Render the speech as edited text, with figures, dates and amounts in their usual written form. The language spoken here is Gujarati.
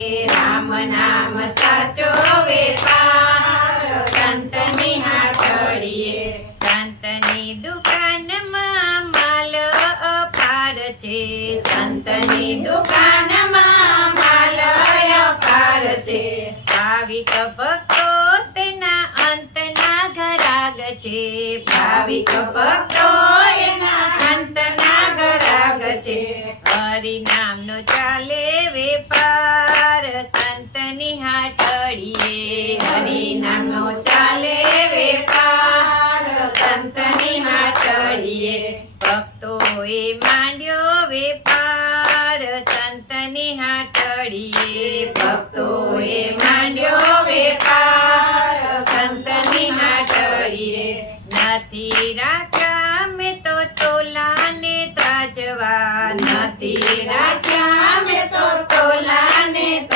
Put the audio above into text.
રામ નામ સાચો વેપાર સંતની હાટડીએ સંતની દુકાનમાં માલ અપાર છે સંતની દુકાનમાં માલ અપાર છે ભાવિક ભક્તો તેના અંતના ઘરાગ છે ભાવિક ભક્તો એના અંતના ઘરાગ છે હરિનામનો ચાલે વેપાર સંતની હાટડીએ હરિનામનો ચાલે વેપાર સંતની હાટડીએ ભક્તોએ માંડ્યો વેપાર સંતની હાટડીએ ભક્તોએ માંડ્યો વેપાર સંતની હાટડીએ નથી રાખ્યા મેં તો તોલાને ત્રાજવા નથી રાખ્યા